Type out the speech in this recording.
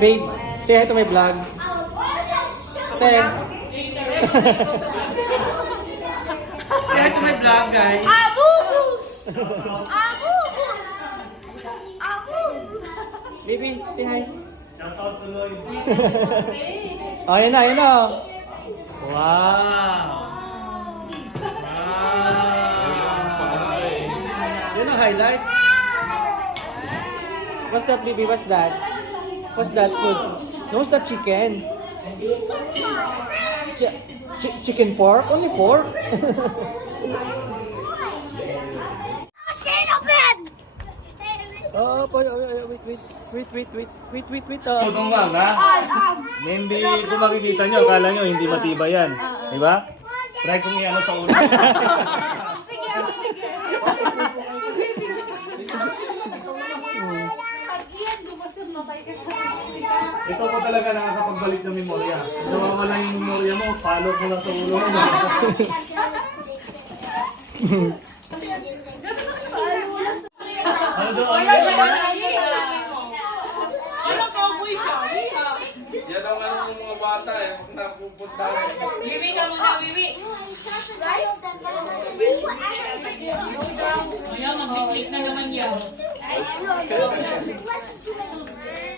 Babe, say hi to my vlog. Ten. Say hi to my vlog, guys. Baby, say hi. Shoutout tuloy. Oh, yan na, yan na. Wow. Yan ang highlight. What's that, baby? What's that? What's that food? No, it's that chicken. Chicken pork? Only pork? Oh, wait. Putong lang ha. Hindi ko makikita nyo. Akala nyo hindi matibay yan. Di ba? Try kong i-ano sa ulo. Ito po talaga nakakapagbalik ng memorya. Kung nawawala yung memorya mo, follow ko lang sa ulo mo. Ano doon? Yan ang ano ng mga bata eh, pag napupunta. Wiwi ka muna, Wiwi. Ayaw, mag-click na naman yan.